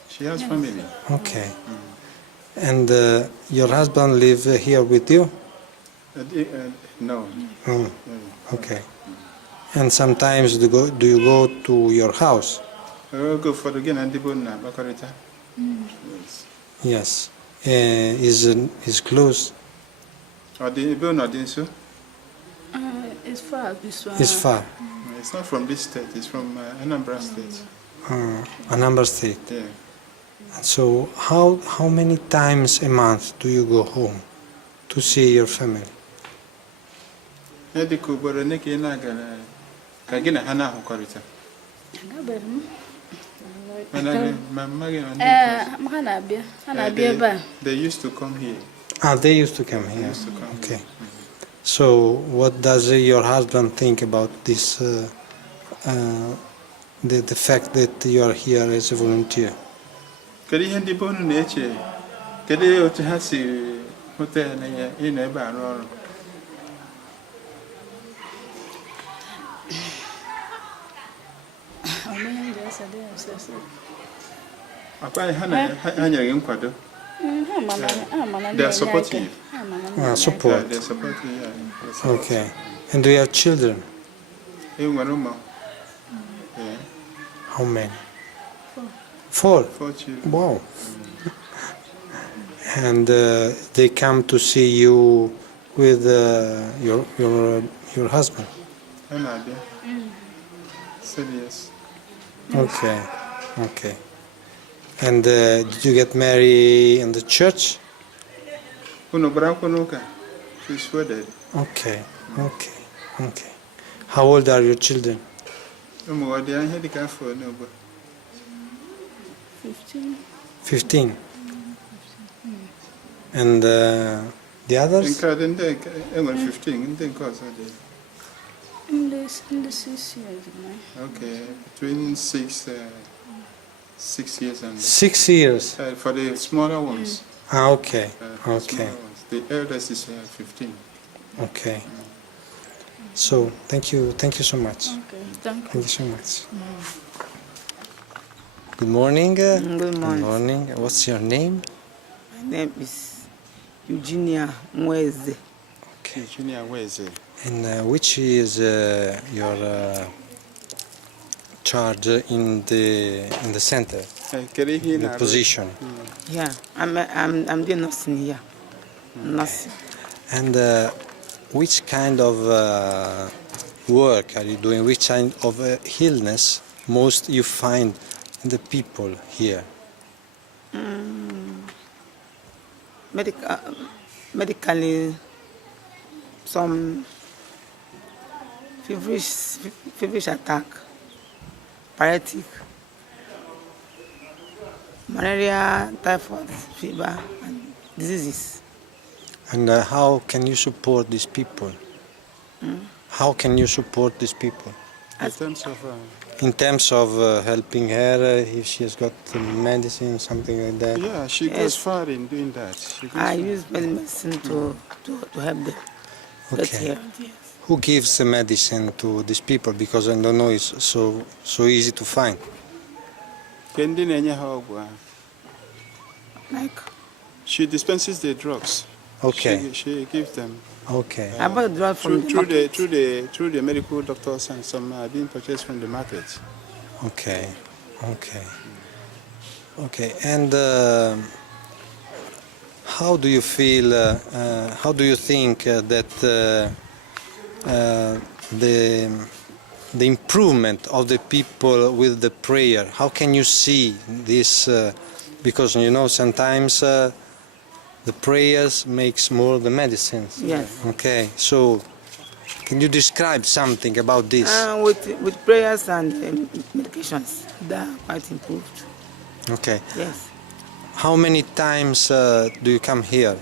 She has family. Okay. And your husband live here with you? No. Mm. Okay. And sometimes do you go to your house? Go for the Yes. Is close? It's far. This one. It's far. It's not from this state. It's from Anambra State. Anambra State. Yeah. So how many times a month do you go home to see your family? They used to come here. They used to come here. Okay. So what does your husband think about this, the fact that you are here as a volunteer? They are supporting you. Support. They are supporting you. Okay. And do you have children? Yeah. How many? Four. 4 children. Wow. And they come to see you with your husband. Said yes. Okay. Okay. And did you get married in the church? She's wedded. Okay. Okay. Okay. How old are your children? 15. 15. And the others? 15. In the 6 years, Okay, between 6 years and 6 years. for the smaller ones. Okay. The Okay. smaller ones. The eldest is 15. Okay. So thank you so much. Okay, thank you. Thank you so much. Good morning. Good morning. Good morning. What's your name? My name is Eugenia Mweze. Okay. Eugenia Mweze. And which is your charge in the center? The position. Yeah, I'm the nursing here. Nursing. And which kind of work are you doing? Which kind of illness most you find in the people here? Medically, some feverish attack, paralytic, malaria, typhoid, fever, and diseases. And how can you support these people? How can you support these people? In terms of Helping her if she has got medicine, something like that. yeah, she goes far in doing that. I use medicine to help them get Okay. here. Yes. Who gives the medicine to these people? Because I don't know it's so easy to find. Kendi na-enye ha ọgwụ ahụ. Like, She dispenses the drugs. Okay. She gives them. Okay. I bought the drug from Through the medical doctors, and some are being purchased from the market. Okay. Okay. Okay. And how do you feel? How do you think that the improvement of the people with the prayer? How can you see this? Because you know sometimes the prayers makes more the medicines. Yes. Okay. So can you describe something about this? With prayers and medications, they are quite improved. Okay. Yes. How many times do you come here?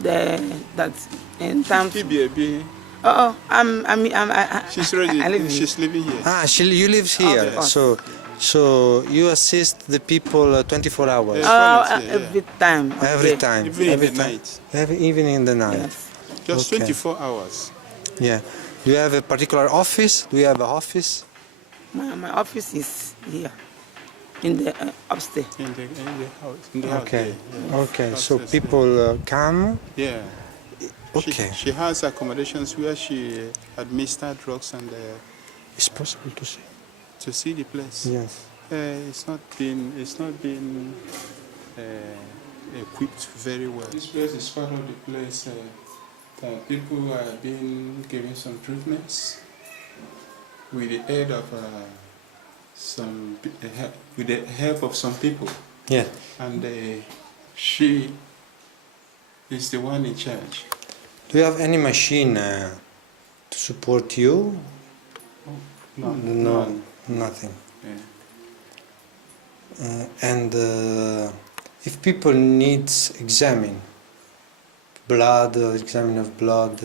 That's in terms. TBAB. Oh, She's ready. I live here. She's living here. You live here. Yes. So you assist the people 24 hours. Yes. Every time. Every time. Even in the night. Even in the night. Yes. Just Okay. 24 hours. Yeah. Do you have a particular office? Do you have an office? My office is here, in the upstairs. In the house. In the house. Okay. Yeah. Okay. So Upstairs, people come. Yeah. Okay. She has accommodations where she administers drugs and It's possible to see. to see the place. Yes. It's not been equipped very well. This place is part of the place that people are being given some treatments with the aid of with the help of some people. Yeah. And she is the one in charge. Do you have any machine to support you? No, nothing. Yeah. And if people needs examine blood, examine of blood.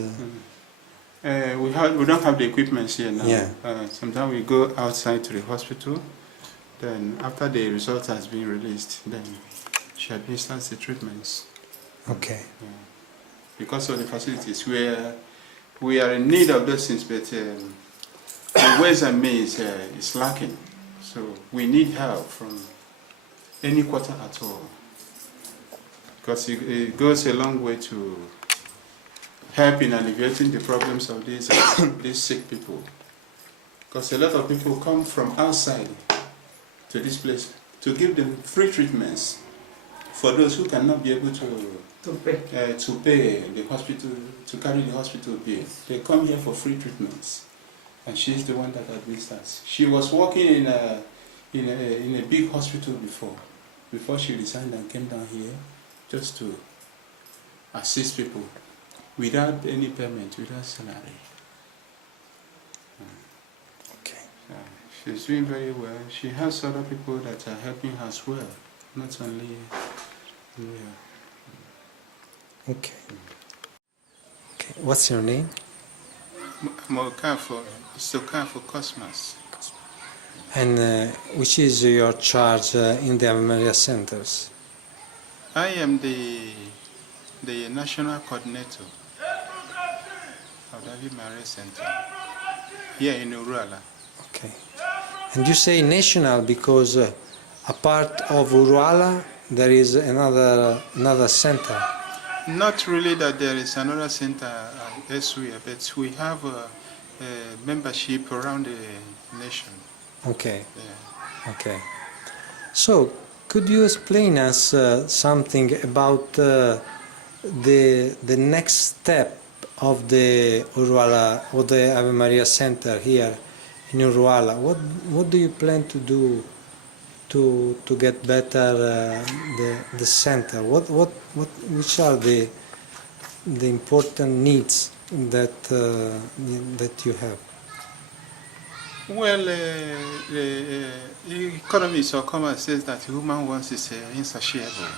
We don't have the equipment here now. Yeah. Sometimes we go outside to the hospital. Then after the result has been released, then she administers the treatments. Okay. Yeah. Because of the facilities, we are in need of those things, but the ways and means is lacking. So we need help from any quarter at all. Because it goes a long way to help in alleviating the problems of these sick people. Because a lot of people come from outside to this place to give them free treatments for those who cannot be able to pay the hospital, to carry the hospital bill. They come here for free treatments, and she's the one that administers. She was working in a big hospital before she resigned and came down here just to assist people without any payment, without salary. Okay. She's doing very well. She has other people that are helping her as well, not only here. Okay. Okay. What's your name? For Cosmos. And which is your charge in the Ave Maria Centers? I am the national coordinator of the Ave Maria Centre here in Urualla. Okay. And you say national because apart of Urualla there is another center. Not really that there is another center elsewhere, but we have a membership around the nation. Okay. Yeah. Okay. So, could you explain us something about the next step of the Urualla or the Ave Maria Centre here in Urualla? What do you plan to do to get better the center? Which are the important needs that you have? Well, the economist or commerce says that human wants is insatiable.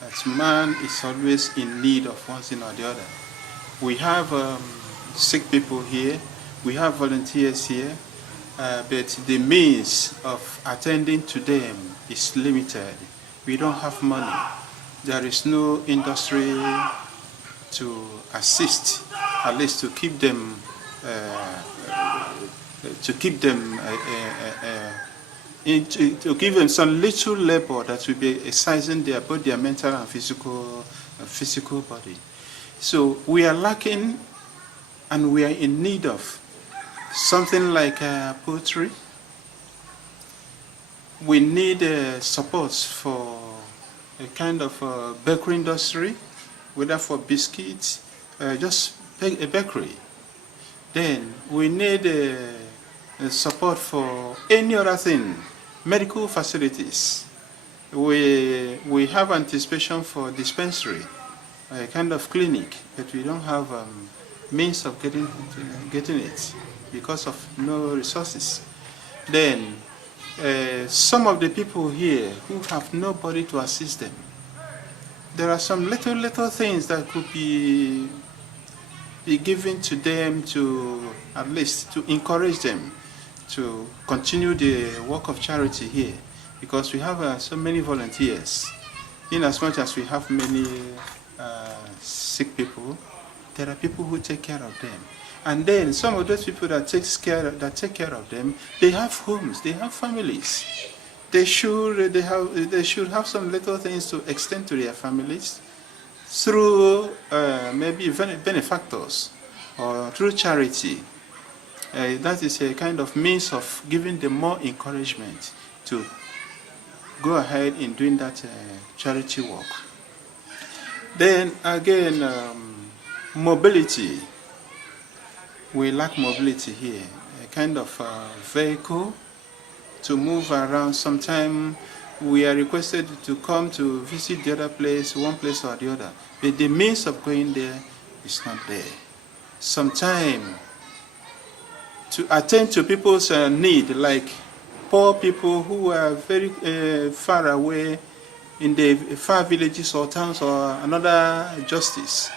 That man is always in need of one thing or the other. We have sick people here. We have volunteers here, but the means of attending to them is limited. We don't have money. There is no industry to assist, at least to keep them to give them some little labor that will be exercising both their mental and physical body. So we are lacking, and we are in need of something like poultry. We need support for a kind of bakery industry, whether for biscuits, just a bakery. Then we need support for any other thing, medical facilities. We have anticipation for dispensary, a kind of clinic, but we don't have means of getting it because of no resources. Then some of the people here who have nobody to assist them, there are some little things that could be given to them to at least to encourage them to continue the work of charity here, because we have so many volunteers. In as much as we have many sick people, there are people who take care of them. And then some of those people that take care of them, they have homes, they have families. They should have some little things to extend to their families through maybe benefactors or through charity. That is a kind of means of giving them more encouragement to go ahead in doing that charity work. Then again, mobility. We lack mobility here, a kind of vehicle to move around. Sometimes we are requested to come to visit the other place, one place or the other, but the means of going there is not there. Sometimes to attend to people's need, like poor people who are very far away in the far villages or towns or another justice,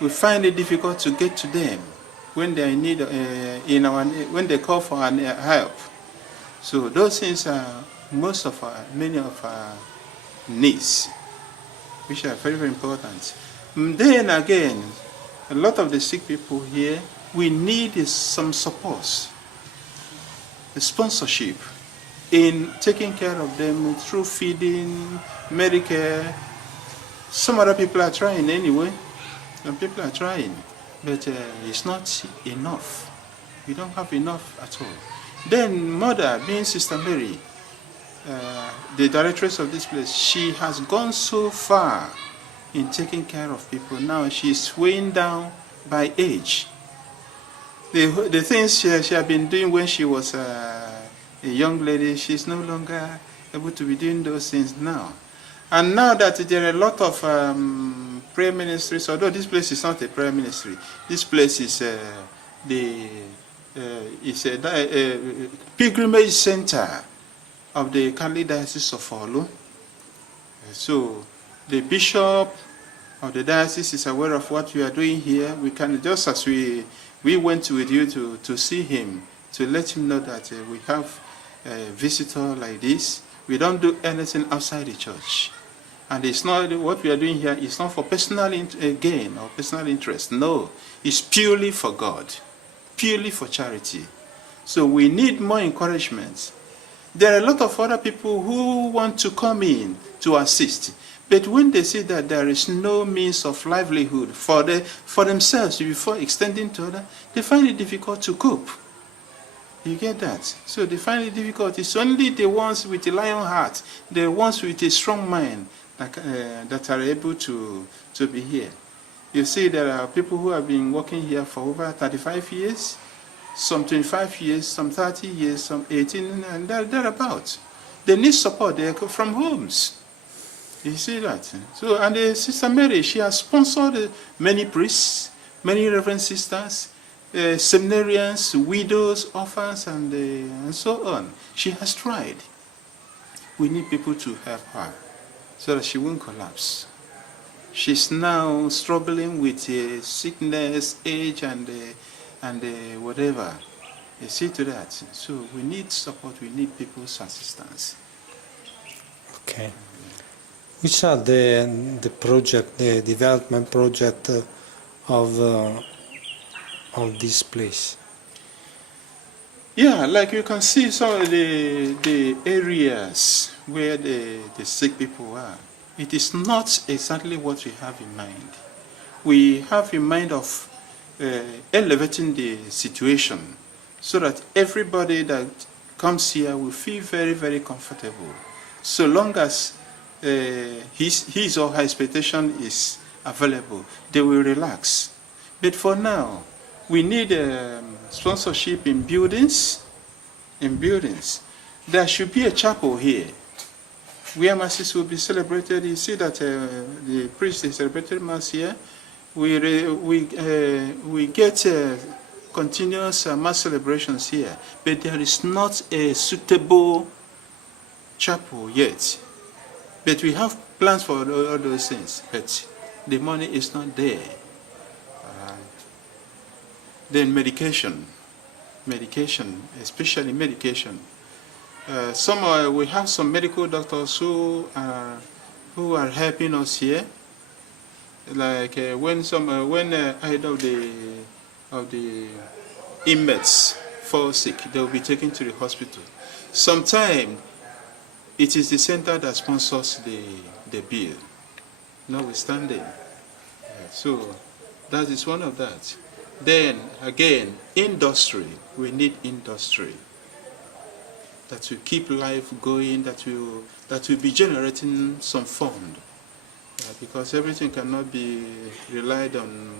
we find it difficult to get to them when they are in need, when they call for help. So those things are many of our needs, which are very, very important. Then again, a lot of the sick people here, we need some support, a sponsorship in taking care of them through feeding, Medicare. Some other people are trying anyway. Some people are trying, but it's not enough. We don't have enough at all. Then Mother, being Sister Mary, the directress of this place, she has gone so far in taking care of people. Now she's weighing down by age. The things she had been doing when she was a young lady, she's no longer able to be doing those things now. And now that there are a lot of prayer ministries, although this place is not a prayer ministry, this place is a pilgrimage center of the Catholic Diocese of Olu. So the bishop of the diocese is aware of what we are doing here. We can, just as we went with you to see him, to let him know that we have a visitor like this. We don't do anything outside the church. And it's not, what we are doing here is not for personal gain or personal interest. No, it's purely for God, purely for charity. So we need more encouragement. There are a lot of other people who want to come in to assist. But when they see that there is no means of livelihood for themselves before extending to others, they find it difficult to cope. You get that? So they find it difficult. It's only the ones with a lion heart, the ones with a strong mind that are able to be here. You see, there are people who have been working here for over 35 years, some 25 years, some 30 years, some 18, and thereabouts. They need support. They come from homes. You see that? So, and Sister Mary, she has sponsored many priests, many reverend sisters, seminarians, widows, orphans, and so on. She has tried. We need people to help her so that she won't collapse. She's now struggling with sickness, age, and whatever. You see to that. So we need support. We need people's assistance. Okay. Which are the project, the development project of this place? Yeah, like you can see some of the areas where the sick people are. It is not exactly what we have in mind. We have in mind of elevating the situation so that everybody that comes here will feel very, very comfortable. So long as his or her expectation is available, they will relax. But for now, we need sponsorship in buildings. There should be a chapel here where masses will be celebrated. You see that the priest is celebrating mass here. We get continuous mass celebrations here, but there is not a suitable chapel yet. But we have plans for all those things, but the money is not there. Then medication, especially medication. We have some medical doctors who are helping us here. Like when either of the inmates fall sick, they will be taken to the hospital. Sometimes it is the center that sponsors the bill, notwithstanding. So that is one of that. Then again, industry. We need industry that will keep life going, that will be generating some fund, because everything cannot be relied on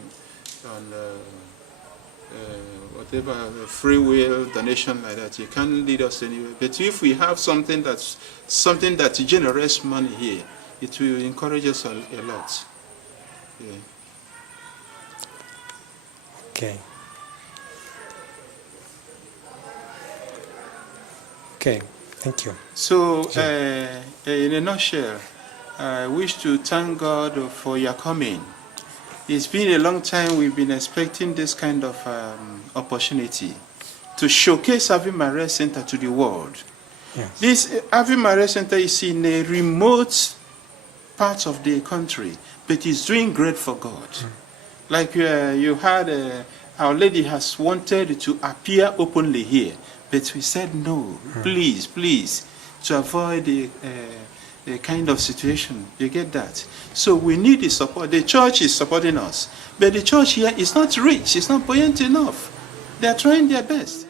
whatever free will donation like that. You can't lead us anywhere. But if we have something that generates money here, it will encourage us a lot. Yeah. Okay. Okay, thank you. So, in a nutshell, I wish to thank God for your coming. It's been a long time we've been expecting this kind of opportunity to showcase Ave Maria Centre to the world. Yes. This Ave Maria Centre is in a remote part of the country, but it's doing great for God. Like you had, Our Lady has wanted to appear openly here, but we said no, please, to avoid the kind of situation. You get that? So we need the support. The church is supporting us, but the church here is not rich, it's not buoyant enough. They are trying their best.